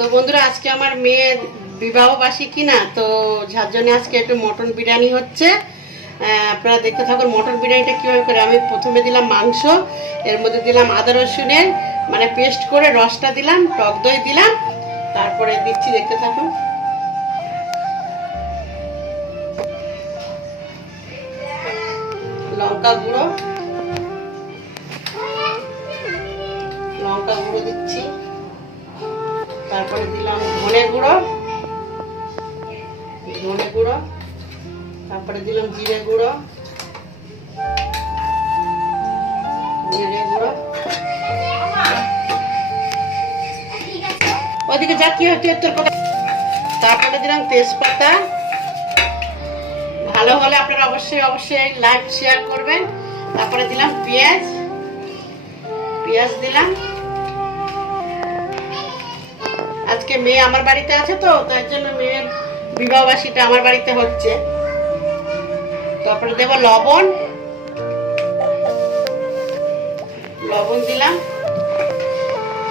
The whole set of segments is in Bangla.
তো বন্ধুরা আজকে আমার মেয়ের বিবাহবার্ষিকী না, তো যার জন্য আজকে একটু মটন বিরিয়ানি হচ্ছে। আপনারা দেখতে থাকুন মটন বিরিয়ানিটা কীভাবে করে। আমি প্রথমে দিলাম মাংস, এর মধ্যে দিলাম আদা রসুনের মানে পেস্ট করে রসটা দিলাম, টক দই দিলাম, তারপরে দিচ্ছি, দেখতে থাকুন। লঙ্কা গুঁড়ো দিচ্ছি, তারপরে দিলাম ধনে গুঁড়ো, তারপরে দিলাম জিরে গুঁড়ো, ওদিকে যা কি হচ্ছে তোর কথা। তারপরে দিলাম তেজপাতা। ভালো হলে আপনারা অবশ্যই লাইক শেয়ার করবেন। তারপরে দিলাম পেঁয়াজ দিলাম। আজকে মেয়ে আমার বাড়িতে আছে, তো তার জন্য মেয়ের বিবাহবার্ষিকীটা আমার বাড়িতে হচ্ছে। তারপরে দেব লবণ দিলাম,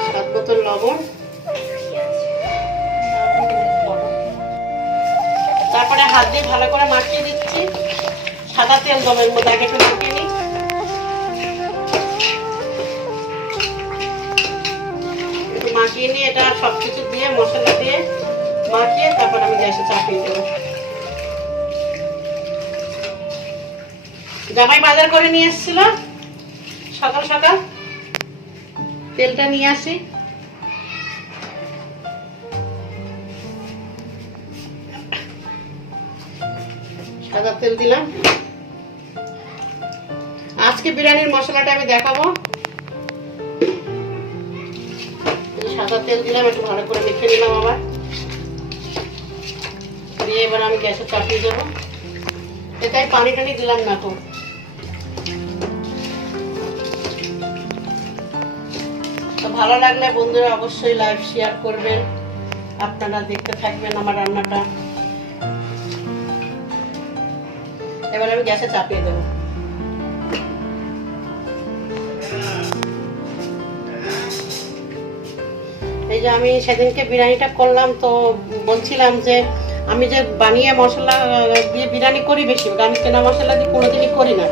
স্বাদ মতো লবণ। তারপরে হাত দিয়ে ভালো করে মাখিয়ে দিচ্ছি। সাদা তেল দমের মধ্যে আগে একটু মাখিয়ে নিই। একটু মাখিয়ে নিয়ে এটা সবকিছু দিয়ে মশলা দিয়ে মাখিয়ে তারপর আমি গ্যাসে চাপিয়ে দেবো। জামাই বাজার করে নিয়ে এসেছিল সকাল সকাল, তেলটা নিয়ে আসি। সাদা তেল দিলাম। আজকে বিরিয়ানির মশলাটা আমি দেখাবো। সাদা তেল দিলাম, একটু ভালো করে মেখে নিলাম আবার দিয়ে এবার আমি গ্যাসে চাপিয়ে দেবো। এটাই পানি টানি দিলাম না তো। ভালো লাগলে বন্ধুরা অবশ্যই লাইক শেয়ার করবেন। আপনারা দেখতে থাকবেন আমার রান্নাটা। এবার আমি গ্যাসে চাপিয়ে দেবো। এই যে আমি সেদিনকে বিরিয়ানিটা করলাম, তো বলছিলাম যে আমি যে বানিয়ে মশলা দিয়ে বিরিয়ানি করি, বেশি আমি কেনা মশলা দিয়ে কোনোদিনই করি না।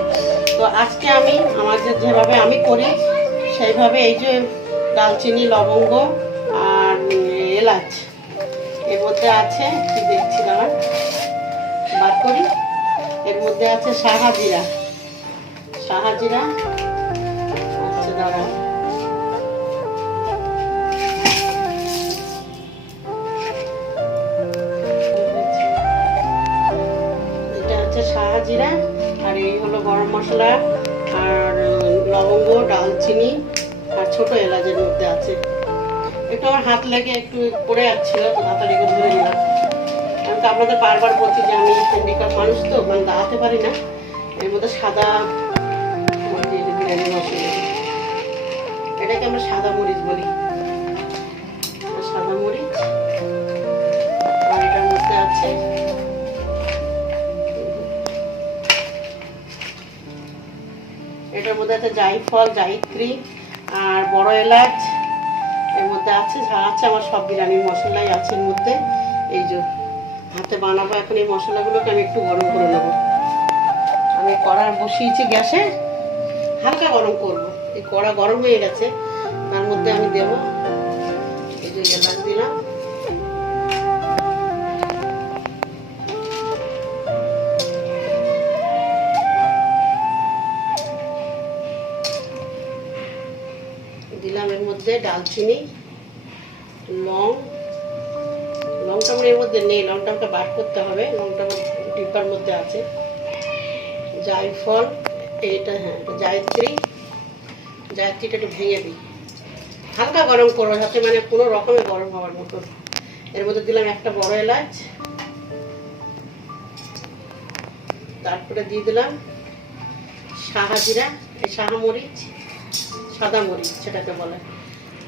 তো আজকে আমি আমাদের যেভাবে আমি করি সেইভাবে এই যে দালচিনি, লবঙ্গ আর এলাচ এর মধ্যে আছে, কি দেখছি দাঁড়ান বার করি। এর মধ্যে আছে শাহাজিরা। আচ্ছা দাঁড়ান, শাহাজিরা, আর এই হলো গরম মশলা আর লবঙ্গ, দালচিনি আর ছোট এলাচের মধ্যে আছে। একটু আমার হাত লেগে একটু পড়ে যাচ্ছিল, তো তাড়াতাড়ি করে ধরে নিলাম। আমি তো আপনাদের বারবার বলছি যে আমি হ্যান্ডিক্যাপ মানুষ, তো মানে দাঁড়াতে পারি না। এর মধ্যে সাদা বিরিয়ানি মশলা, এটাকে আমরা সাদা মরিচ বলি, সাদা মরিচ। আর এটার মধ্যে আছে জায়ফল, জায়িত্রী আর বড় এলাচ। এর মধ্যে আছে আমার সব বিরিয়ানির মশলাই আছে এর মধ্যে। এই যে হাতে বানাবো এখন এই মশলাগুলোকে আমি একটু গরম করে নেব। আমি কড়া বসিয়েছি গ্যাসে, হালকা গরম করব। এই কড়া গরম হয়ে গেছে, তার মধ্যে আমি দেব এই যে এলাচ দিলাম, এর মধ্যে দালচিনি, লংটা আমার এর মধ্যে নেই, লংটা আমাকে বার করতে হবে, লংটা ডিব্বার মধ্যে আছে। জায়ফল, এটা হ্যাঁ জায়িত্রীটা একটু ভেঙে দিই, হালকা গরম করবো যাতে মানে কোনো রকমের গরম হওয়ার মতো। এর মধ্যে দিলাম একটা বড় এলাচ, তারপরে দিয়ে দিলাম শাহাজিরা, এই শাহামরিচ, সাদা মরিচ সেটাকে বলে।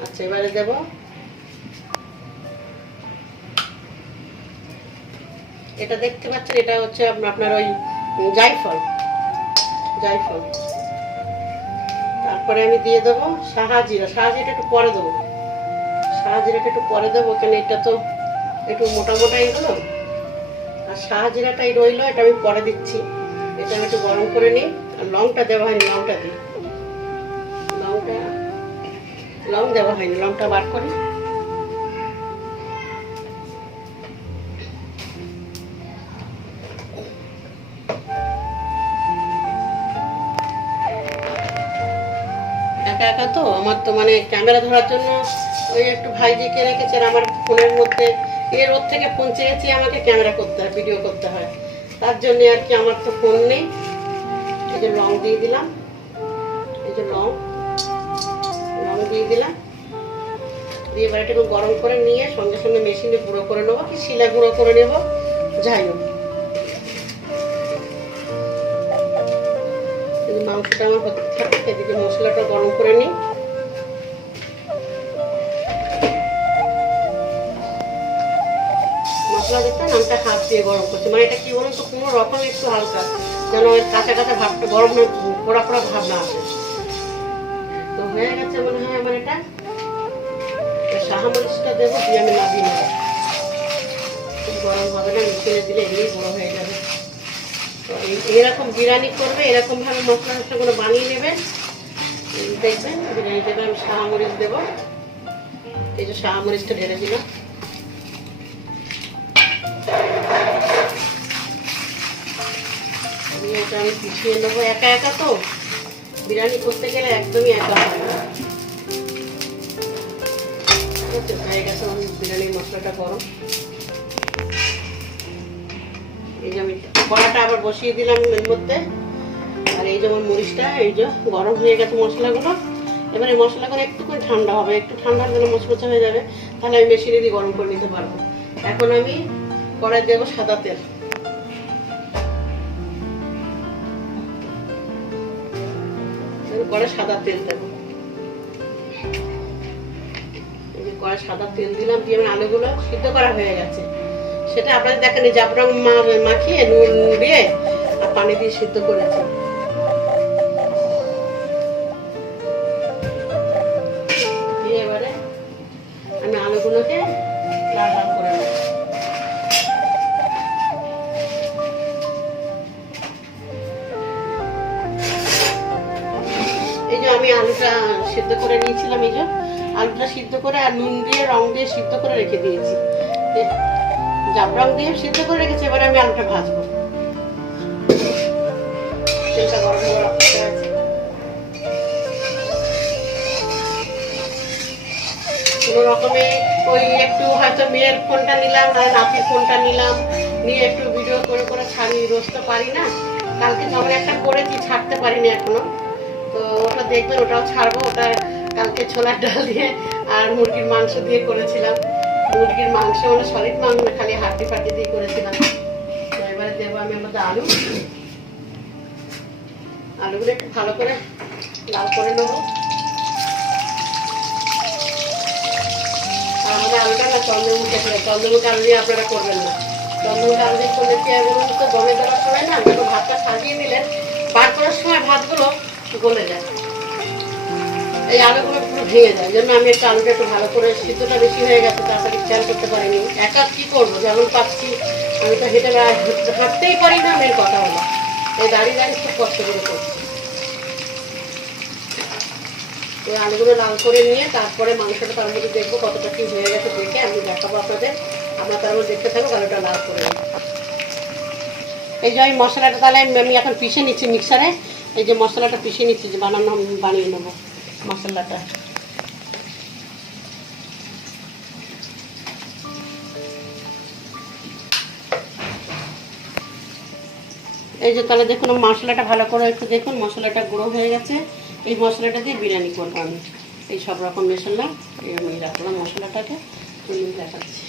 আচ্ছা এবারে দেব এটা, দেখতে পাচ্ছেন এটা হচ্ছে আপনার ওই জায়ফল। তারপরে আমি দিয়ে দেবো শাহাজিরা একটু পরে দেবো। শাহজিরাটা একটু পরে দেবো, কেন এটা তো একটু মোটা মোটাই হলো। আর শাহজিরাটাই রইলো, এটা আমি পরে দিচ্ছি। এটা আমি একটু গরম করে নিই। আর লংটা দেওয়া হয়নি, লংটা দিই। লং দেওয়া হয়নি, লংটা বার করি। একা একা তো আমার তো মানে ক্যামেরা ধরার জন্য ওই একটু ভাই দিকে রেখেছে। আর আমার ফোনের মধ্যে ওর থেকে ফোন চেয়েছি, আমাকে ক্যামেরা করতে হয়, ভিডিও করতে হয়। তার জন্য আর কি আমার তো ফোন নেই। এই যে লং দিয়ে দিলাম, এই যে লং দিয়ে দিলাম, দিয়ে এবার একটু গরম করে নিয়ে সঙ্গে সঙ্গে মেশিনে গুঁড়ো করে নেবো, কি শিলা গুঁড়ো করে নেবো, যাই হোক। মাংসটা আমার হতে থাকে, এদিকে মশলাটা গরম করে নিই। মশলা দেখতে নামটা হাত দিয়ে গরম করছি, মানে এটা কি বলুন তো, কোনো রকম একটু হালকা, যেন ওই কাঁচা কাঁচা ভাবটা গরম পোড়া পোড়া ভাব না আসে। তো হয়ে গেছে মনে হয় আমার এটা। শাহমরিচটা দেবো, দিয়ে আমি নামিয়ে নেবো। গরম হবে না, মিশিয়ে দিলে এমনি বড় হয়ে যাবে। তো এরকম বিরিয়ানি করবে, এরকম ভাবে মশলা টশলাগুলো বানিয়ে নেবেন, দেখবেন বিরিয়ানিতে আমি শাহমরিচ দেবো। এই যে শাহমরিচটা ঢেলে দিলাম। এটা আমি পিছিয়ে নেবো, একা একা তো বিরিয়ানি করতে গেলে একদমই একা হয় না। হয়ে গেছে আমার বিরিয়ানির মশলাটা গরম। এই যে আমি কড়াটা আবার বসিয়ে দিলাম এর মধ্যে। আর এই যেমন মরিচটা এই যে গরম হয়ে গেছে মশলাগুলো। এবারে মশলাগুলো একটুখানি ঠান্ডা হবে, একটু ঠান্ডা হলে মশমচা হয়ে যাবে, তাহলে আমি মেশিনে দিয়ে গরম করে নিতে পারবো। এখন আমি কড়াই দেবো সাদা তেল। কড়াই সাদা তেল দেবো, কড়াই সাদা তেল দিলাম, দিয়ে আমার আলুগুলো সিদ্ধ করা হয়ে গেছে। সেটা আপনাদের দেখেন, জাফরান মাখিয়ে নুন দিয়ে আর পানি দিয়ে সিদ্ধ করেছি। দিয়ে এবারে আমি আলুগুলোকে লাল লাল করে নেব। এই যে আমি আলুটা সিদ্ধ করে নিয়েছিলাম, এই যে আলুটা সিদ্ধ করে আর নুন দিয়ে রং দিয়ে সিদ্ধ করে রেখে দিয়েছি। জাফরান দিয়ে সিদ্ধ করে রেখেছি। এবারে আমি আলুটা ভাজবো। তেলটা গরম হয়ে রাখতে আছে। কোনো রকমে ওই একটু হয়তো মেয়ের ফোনটা নিলাম, না নাতির ফোনটা নিলাম, নিয়ে একটু ভিডিও করে করে ছাড়ি, রোজ তো পারি না। কালকে যেমন একটা করেছি, ছাড়তে পারিনি এখনো, তো ওটা দেখবেন, ওটাও ছাড়বো। ওটা কালকে ছোলার ডাল দিয়ে আর মুরগির মাংস দিয়ে করেছিলাম। মুরগির মাংস মানে সলিড মাংস, খালি হাড্ডি ফাড্ডি দিয়ে করেছিলাম। তো এবারে দেবো আমি আমাদের আলু। আলুগুলো একটু ভালো করে লাল করে নেবো। আর আমাদের আলুটা না চন্দ্রমুখী, চন্দ্রমুখী আলু দিয়ে আপনারা করবেন না। চন্দ্রমুখী আলু দিয়ে করলে কি হবে বলুন তো, দমে দেওয়ার সময় না যখন ভাতটা সাজিয়ে দিলেন, বার করার সময় ভাতগুলো গলে যায়, এই আলুগুলো পুরো ভেঙে যায়। জন্য আমি একটু আলুটা একটু ভালো করে, সিদ্ধটা বেশি হয়ে গেছে, তাড়াতাড়ি খেয়াল করতে পারিনি। একা কি করবো, যেমন পাচ্ছি। আমি তো হেঁটে হাঁটতেই পারি না, মেয়ের কথা হলো। এই দাঁড়িয়ে দাঁড়িয়ে খুব কষ্ট করে করছি। এই আলুগুলো লাল করে নিয়ে তারপরে মাংসটা তার মধ্যে দেখবো কতটা কি হয়ে গেছে, দেখে আমি দেখাবো আপনাদের। আপনার তার মধ্যে দেখতে থাকবো আলুটা লাল করে নিই। এই যে আমি মশলাটা তাহলে আমি এখন পিষে নিচ্ছি মিক্সারে। এই যে মশলাটা পিষে নিচ্ছি, যে বানিয়ে নেবো মশলাটা। এই যে তাহলে দেখুন মশলাটা ভালো করে একটু দেখুন, মশলাটা গুঁড়ো হয়ে গেছে। এই মশলাটা দিয়ে বিরিয়ানি করবো আমি। এই সব রকম মশলা আমি রাখলাম, মশলাটাকে তুলে দেখাচ্ছি।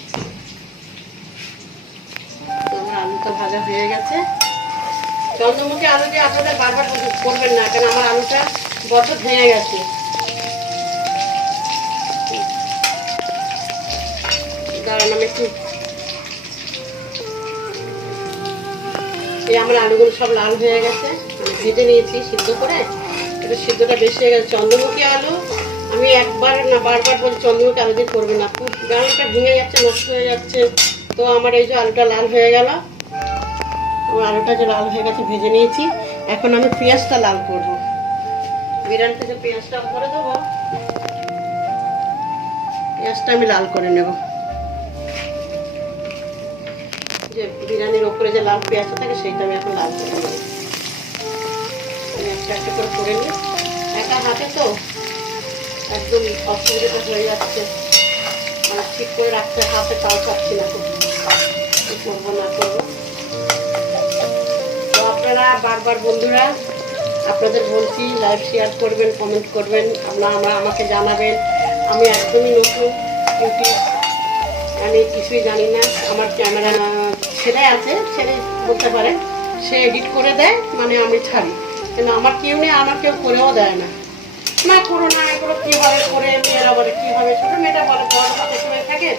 তোমার আলুটা ভাজা হয়ে গেছে। চন্দ্রমুখী আলু দিয়ে আপনাদের বারবার করবেন না, কারণ আমার আলুটা বছর ভেঙে গেছে। দাঁড়ান আমি একটু, এই আমার আলুগুলো সব লাল হয়ে গেছে, আমি ভেজে নিয়েছি সিদ্ধ করে। একটু সিদ্ধটা বেশি হয়ে গেছে। চন্দ্রমুখী আলু আমি একবার না বারবার বলছি চন্দ্রকে আলু দিয়ে করবে না, খুব গালটা ভেঙে যাচ্ছে, নষ্ট হয়ে যাচ্ছে। তো আমার এই যে আলুটা লাল হয়ে গেল, আলুটা যে লাল হয়ে গেছে ভেজে নিয়েছি। এখন আমি পেঁয়াজটা লাল করবো। বিরিয়ানিতে যে পেঁয়াজটা করে দেবো, পেঁয়াজটা আমি লাল করে নেব। যে বিরিয়ানির ওপরে যে লাল পেঁয়াজটা থাকে সেইটা আমি এখন লাল করে নেব। আমি একটা একটা করে করে নিই, একা হাতে তো একদম অসুবিধাটা হয়ে যাচ্ছে, মানে ঠিক করে রাখতে হাতে তাও পাচ্ছি না, কি করবো না করবো। তো আপনারা বারবার বন্ধুরা আপনাদের বলছি লাইভ শেয়ার করবেন, কমেন্ট করবেন, আপনারা আমাকে জানাবেন। আমি একদমই নতুন ইউটিউব, আমি কিছুই জানি না। আমার ক্যামেরা ছেলে আছে, ছেলে বলতে পারে, সে এডিট করে দেয়, মানে আমি ছাড়ি, কিন্তু আমার কেউ নেই, আমার কেউ করেও দেয় না। না করো না, এগুলো কী হবে করে, মেয়েরা বলে কী হবে, ছোটো মেয়েটা বলে বড় হাতে সময় থাকে,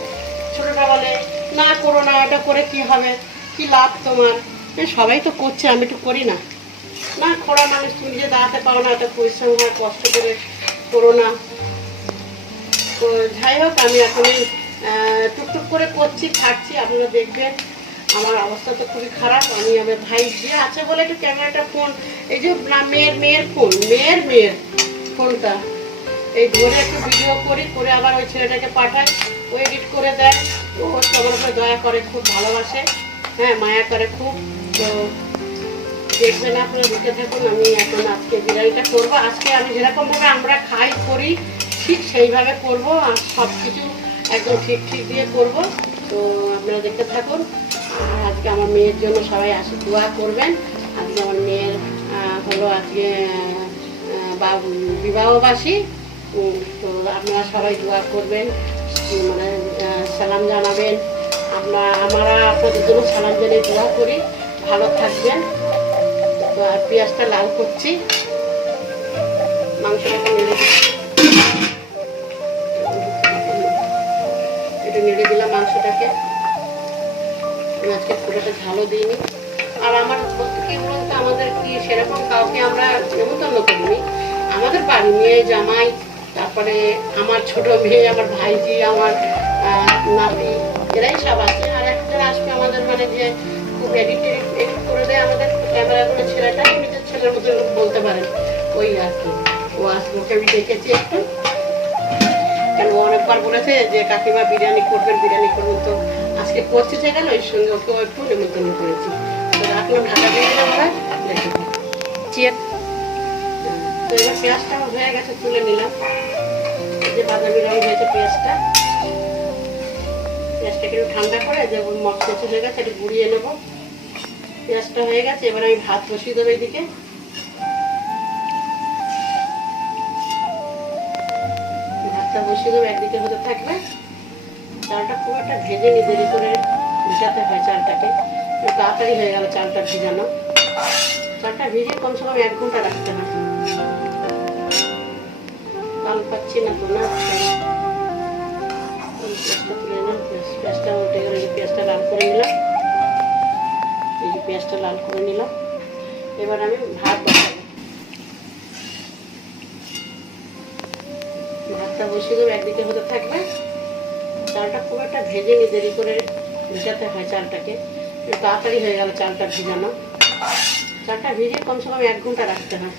ছোটোটা বলে না করো না, এটা করে কী হবে, কী লাভ তোমার, সবাই তো করছে, আমি একটু করি না। না খোড়া মানুষ, তুমি যে দাঁড়াতে পারো না, এত পরিশ্রম হয়, কষ্ট করে করো না। তো যাই হোক, আমি এখন টুকটুক করে করছি, থাকছি, আপনারা দেখবেন। আমার অবস্থা তো খুবই খারাপ। আমার ভাই যে আছে বলে একটু ক্যামেরাটা ফোন, এই যে মেয়ের ফোন, মেয়ের ফোনটা এই ধরে একটু ভিডিও করি, করে আবার ওই ছেলেটাকে পাঠাই, ও এডিট করে দেয়। ও সবার উপরে দয়া করে, খুব ভালোবাসে, হ্যাঁ মায়া করে খুব। তো দেখবেন আপনারা, দেখতে থাকুন। আমি এখন আজকে বিরিয়ানিটা করবো। আজকে আমি যেরকমভাবে আমরা খাই করি ঠিক সেইভাবে করব, আর সব কিছু একদম ঠিক দিয়ে করব। তো আপনারা দেখতে থাকুন। আর আজকে আমার মেয়ের জন্য সবাই আসে দোয়া করবেন। আজকে আমার মেয়ের হলো আজকে বিবাহবাসী। তো আপনারা সবাই দোয়া করবেন, মানে সালাম জানাবেন। আমরা আপনাদের জন্য সালাম জানিয়ে দোয়া করি, ভালো থাকবেন। তো আর পেঁয়াজটা লাল করছি, মাংসটাকে নেড়ে একটু নেড়ে দিলাম মাংসটাকে। আজকে খুব একটা ঝালও দিইনি। আর আমার বলতে কি বলতে, আমাদের কি সেরকম কাউকে আমরা নেমন্তন্ন করিনি। আমাদের বাড়ি মেয়ে জামাই, তারপরে আমার ছোট মেয়ে, আমার ভাইজি, আমার নাতি, এরাই সব আছে। আর একটা আসবে আমাদের, মানে যে খুব এডিট করে দেয় আমাদের ক্যামেরাগুলো, ছেলেটা নিজের ছেলের মতো বলতে পারেন, ওই আর কি। ও আসবে, ওকে আমি দেখেছি একটু, কেন ও অনেকবার বলেছে যে কাকিমা বিরিয়ানি করবেন। তো আজকে করছি যে গেল, ওই সঙ্গে ওকেও একটু নেমন্তন্ন করেছি। তো রাখলাম ঢাকা দিয়ে দিলাম, আমরা দেখে চিয়ার। তো এবার পেঁয়াজটা হয়ে গেছে, তুলে নিলাম। যে বাদামি রঙ হয়েছে পেঁয়াজটাকে একটু ঠান্ডা করে, যে মশলা হয়ে গেছে একটু গুঁড়িয়ে নেব। পেঁয়াজটা হয়ে গেছে, এবার আমি ভাত বসিয়ে দেবো এদিকে। ভাতটা বসিয়ে দেবো, একদিকে হতে থাকবে। চালটা খুব একটা ভেজে নি, দেরি করে ভিজাতে হয় চালটাকে, তাড়াতাড়ি হয়ে গেল চালটা ভিজানো। চালটা ভিজে কমসে কম 1 ঘন্টা রাখতে হয়। লাল পাচ্ছি না তো, না পেঁয়াজটা তুলে নিলাম, পেঁয়াজটা উঠে গেলে পেঁয়াজটা লাল করে নিলাম। এই যে পেঁয়াজটা লাল করে নিলাম, এবার আমি ভাত বসাবো। ভাতটা বসিয়ে দেবো, একদিকে হতে থাকবে। চালটা খুব একটা ভেজে নি, দেরি করে ভিজাতে হয় চালটাকে, তাড়াতাড়ি হয়ে গেল চালটা ভিজানো। চালটা ভিজে কমসে কম 1 ঘন্টা রাখতে হয়।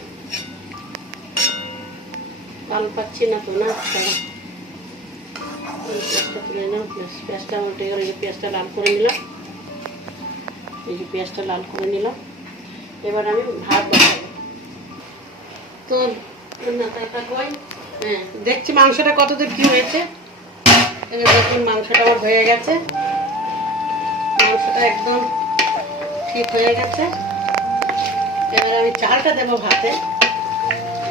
লাল পাচ্ছি না তো, না পেঁয়াজটা তুলে নিলাম। পেঁয়াজটা উল্টে গেলে পেঁয়াজটা লাল করে নিলাম। এই যে পেঁয়াজটা লাল করে নিলাম, এবার আমি ভাত বসাবো। তো হ্যাঁ, দেখছি মাংসটা কতদূর কি হয়েছে। দেখুন মাংসটা আমার হয়ে গেছে, মাংসটা একদম ঠিক হয়ে গেছে। এবার আমি চালটা দেবো ভাতে,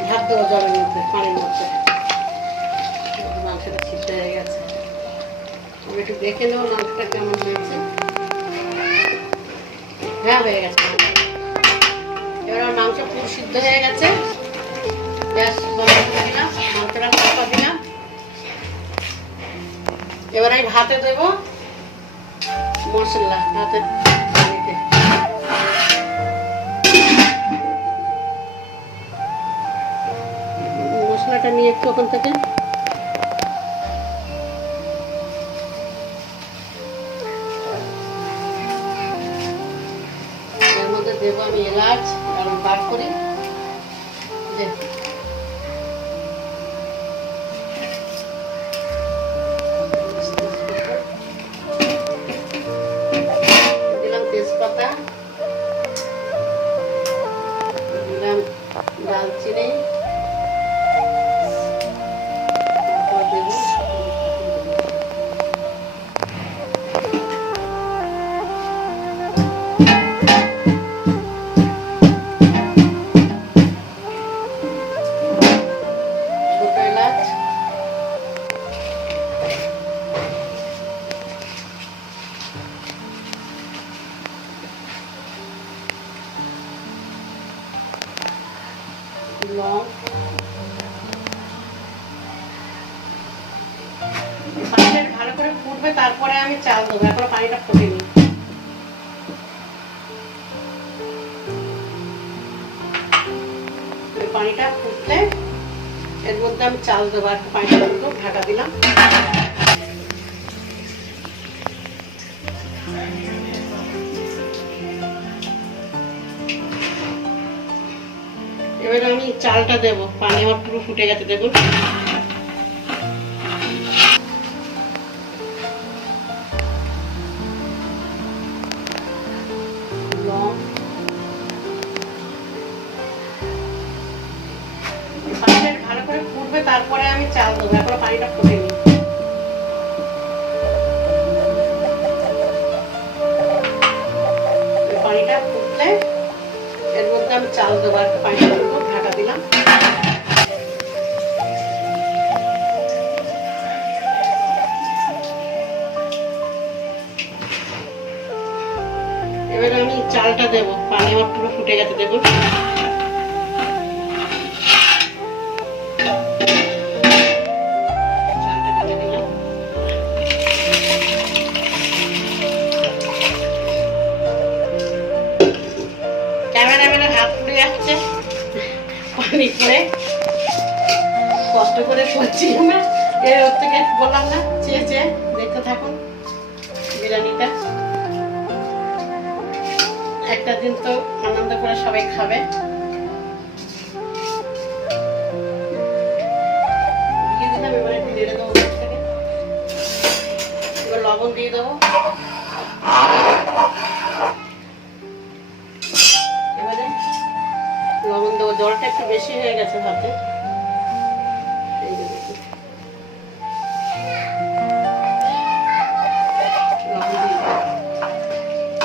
ভাত দেবো জলের মধ্যে, পানির মধ্যে। মাংসটা সিদ্ধ হয়ে গেছে, আমি একটু দেখে নেবো মাংসটা কেমন হয়েছে। হ্যাঁ হয়ে গেছে। এবার আমার মাংস পুরো সিদ্ধ হয়ে গেছে। গ্যাস বন্ধ করে দিলাম, মাংসটা চাপা দিলাম। এবার আমি ভাতে দেবো মশলা, ভাতে পানিতে। মশলাটা নিয়ে একটু ওখান থেকে। এর মধ্যে দেবো আমি এলাচ, কারণ বার করি দিলাম তেজপাতা, দিলাম দালচিনি, দেবো ছোট এলাচ, লং। পানিটা ভালো করে ফুটবে, তারপরে আমি চাল দেবো, এখন পানিটা ফুটেনি। পানিটা ফুটলে এর মধ্যে আমি চাল দেবো, আর পানিটা ফুটলো, ঢাকা দিলাম। এবার আমি চালটা দেবো, পানি আমার পুরো ফুটে গেছে দেখুন। পানিটা ভালো করে ফুটবে, তারপরে আমি চাল দেবো, এখন পানিটা ফুটেনি। পানিটা ফুটলে এর মধ্যে আমি চাল দেবো, আর পানিটা ফুটলো, ঢাকা দিলাম। এবার আমি চালটা দেবো, পানি আমার পুরো ফুটে গেছে দেখুন। ক্যামেরাম্যানের হাত পুড়ে যাচ্ছে পানি পড়ে, কষ্ট করে করছি আমরা। এর ওর থেকে বললাম না, চেয়ে চেয়ে দেখতে থাকুন বিরিয়ানিটা। একটা দিন তো আনন্দ করে সবাই খাবে। দিয়ে দিলাম, এবার একটু নেড়ে দেবো, এবার লবণ দিয়ে দেবো। এবারে লবণ দেবো, জলটা একটু বেশি হয়ে গেছে ভাতে।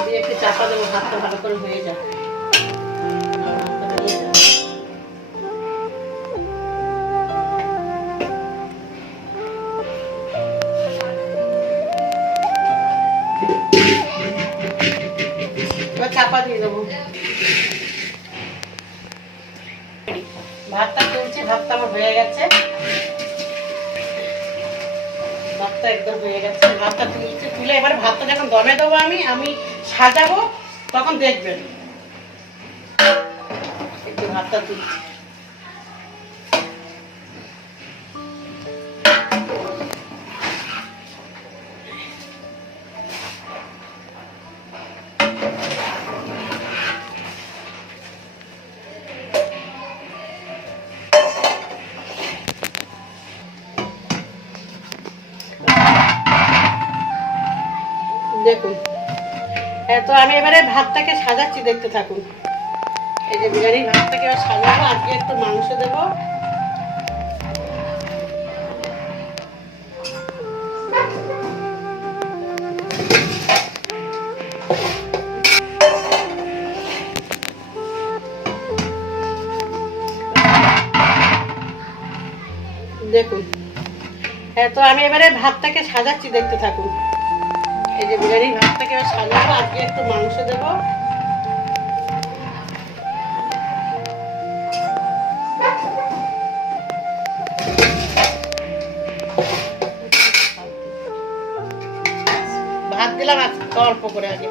দিয়ে একটু চাপা দেবো, ভাতটা ভালো করে হয়ে যায়। এবার চাপা দিয়ে দেবো। ভাতটা তুলছি, ভাতটা আমার হয়ে গেছে, ভাতটা একদম হয়ে গেছে। ভাতটা তুলছি, তুলে এবার ভাতটা যখন দমে দেবো আমি সাজাবো, তখন দেখবেন। একটু ভাতটা তুলছি। দেখুন, তো আমি এবারে ভাতটাকে সাজাচ্ছি, দেখতে থাকুন। এই যে বিরিয়ানির ভাতটাকে এবার সাজাবো, আজকে একটু মাংস দেবো। দেখুন, তো আমি এবারে ভাতটাকে সাজাচ্ছি, দেখতে থাকুন। এই যে বিরিয়ানির ভাতটাকে এবার সাজাবো, আজকে একটু মাংস দেবো। ভাত দিলাম অল্প করে আগে।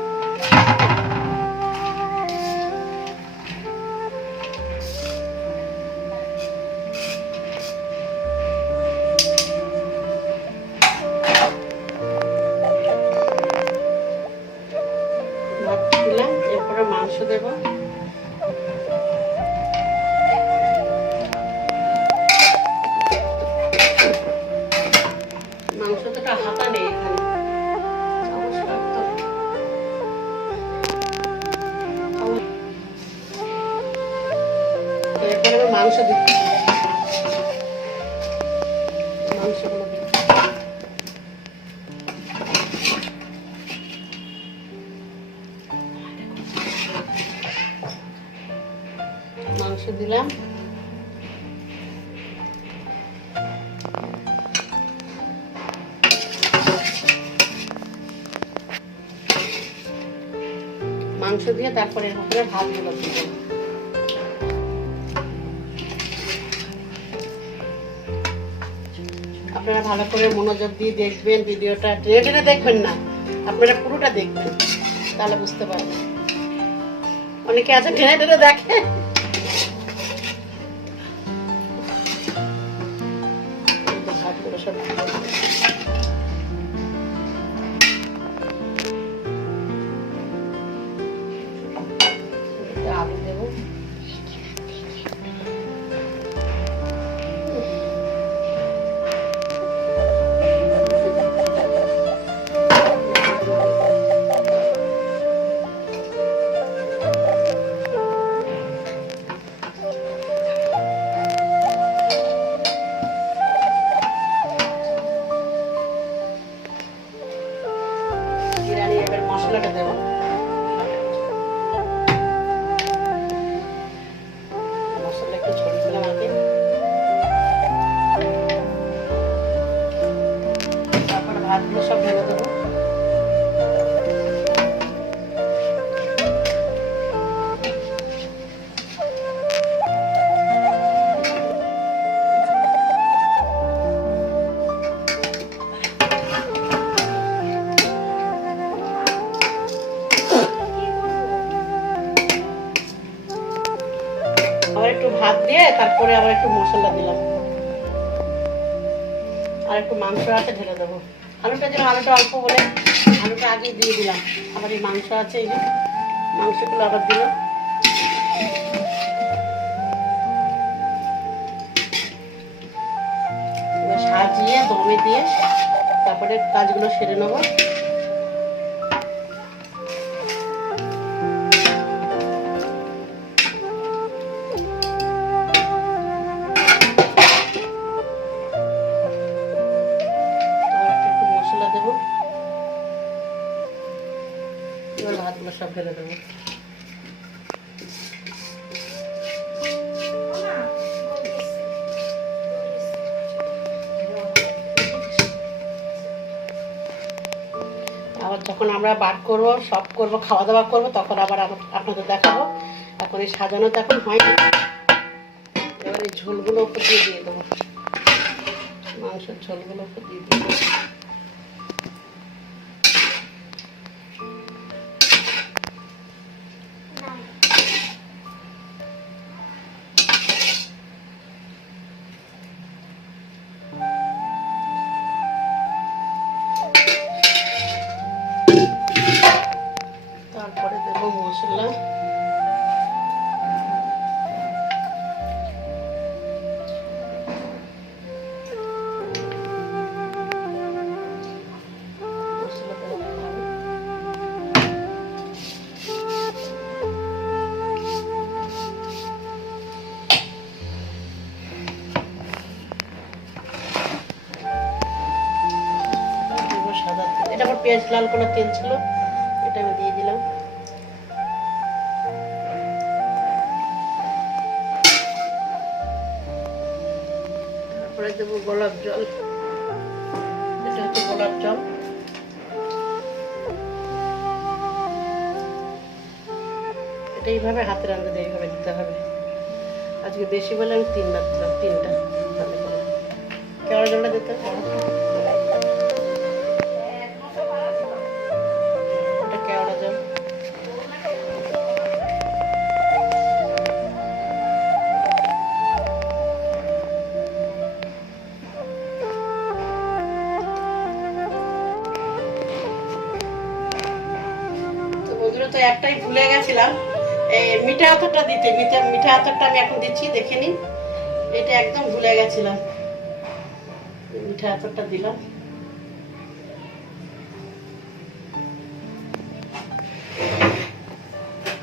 তারপরে মাংস দেব। মাংস তো হাতা নেই এখানে, এরপরে আমি মাংস দিচ্ছি। মাংসগুলো দিচ্ছি, মাংস দিলাম। মাংস দিয়ে তারপরে এর উপরে ভাতগুলো দিব। আপনারা ভালো করে মনোযোগ দিয়ে দেখবেন ভিডিওটা, টেনে টেনে দেখবেন না, আপনারা পুরোটা দেখবেন, তাহলে বুঝতে পারবেন। অনেকে আছে টেনে টেনে দেখে। ভাতগুলো সব আলু দেবো। বিরিয়ানি এবার মশলাটা দেবো। মশলা একটু ছড়িয়ে দিলাম আগে, তারপর ভাতগুলো সব ঢেলে দেবো। আবার একটু ভাত দিয়ে তারপরে আবার একটু মশলা দিলাম, আর একটু মাংস আছে ঢেলে দেবো। আলুটা যেন, আলুটা অল্প বলে আলুটা আগে দিয়ে দিলাম। আবার এই মাংস আছে, এই যে মাংসগুলো আবার দিলাম। এবার সাজিয়ে দমে দিয়ে তারপরে কাজগুলো সেরে নেবো। ভাতগুলো সব ঢেলে দেবো। আবার যখন আমরা বাট করবো, সব করবো, খাওয়া দাওয়া করবো, তখন আবার আপনাদের দেখাবো। এখন এই সাজানো তো এখন হয়নি। এবার এই ঝোলগুলো উপর দিয়ে দেবো, মাংসের ঝোলগুলো উপর দিয়ে দেবো। তারপরে দেবো মশলা। এটা আমার পেঁয়াজ লাল করা তেল ছিল, এটা আমি দিয়ে দিলাম। তারপরে দেবো গোলাপ জল, এটা হচ্ছে গোলাপ জল। এটা এইভাবে হাতের আন্দাজে এইভাবে দিতে হবে। আজকে বেশি বলে আমি 3 বার দিলাম, 3টা হাতে করে। কেওড়া জলটা দিতে হবে, এটা কেওড়া জল। তো একটা একটাই ভুলে গেছিলাম, এই মিঠা আতরটা দিতে। মিঠা আতরটা আমি এখন দিচ্ছি, দেখে নিন। এটা একদম ভুলে গেছিলাম, মিঠা আতরটা দিলাম।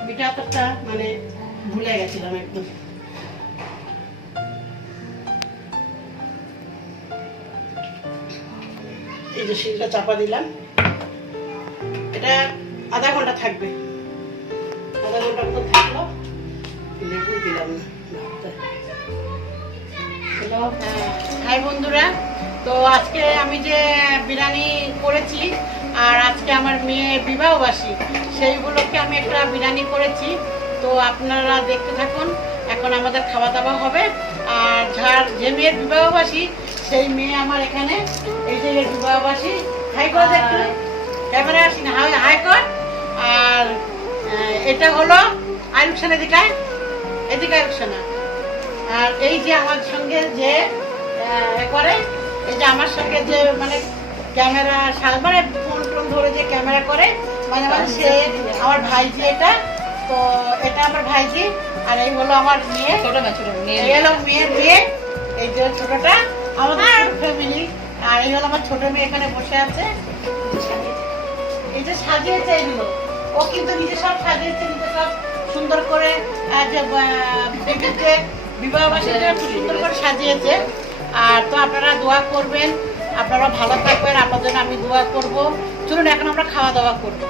মিঠা আতরটা মানে ভুলে গেছিলাম একদম। এই যে শিলটা চাপা দিলাম, এটা আধা ঘন্টা থাকবে। আধা ঘন্টার মতো থাকলো। লেবু দিলাম না। হ্যালো, হাই বন্ধুরা। তো আজকে আমি যে বিরিয়ানি করেছি, আর আজকে আমার মেয়ে বিবাহবাসী, সেইগুলোকে আমি একটা বিরিয়ানি করেছি। তো আপনারা দেখতে থাকুন। এখন আমাদের খাওয়া দাওয়া হবে। আর যে মেয়ের বিবাহবাসী, সেই মেয়ে আমার এখানে, এই যে বিবাহবাসী। হাই কর, দেখুন ক্যামেরায় আসি না, হাই কর। আর এটা হলো আয়ুষানা, এদিকে আয়ুষানা। আর এই যে আমার সঙ্গে যে করে, এই যে আমার সঙ্গে যে মানে ক্যামেরা মানে ফোন টোন ধরে যে ক্যামেরা করে মানে সে আমার ভাইজি। এটা তো এটা আমার ভাইজি। আর এই হলো আমার মেয়ে, এই হলো মেয়ের মেয়ে। এই যে ছোটটা আমাদের ফ্যামিলি। আর এই হলো আমার ছোট মেয়ে, এখানে বসে আছে। এই যে সাজিয়েছে এগুলো, ও কিন্তু নিজে সব সাজিয়েছে, নিজে সব সুন্দর করে যে বিবাহবাসীরা খুব সুন্দর করে সাজিয়েছে। আর তো আপনারা দোয়া করবেন, আপনারা ভালো থাকবেন, আপনাদের আমি দোয়া করব। চলুন এখন আমরা খাওয়া দাওয়া করবো।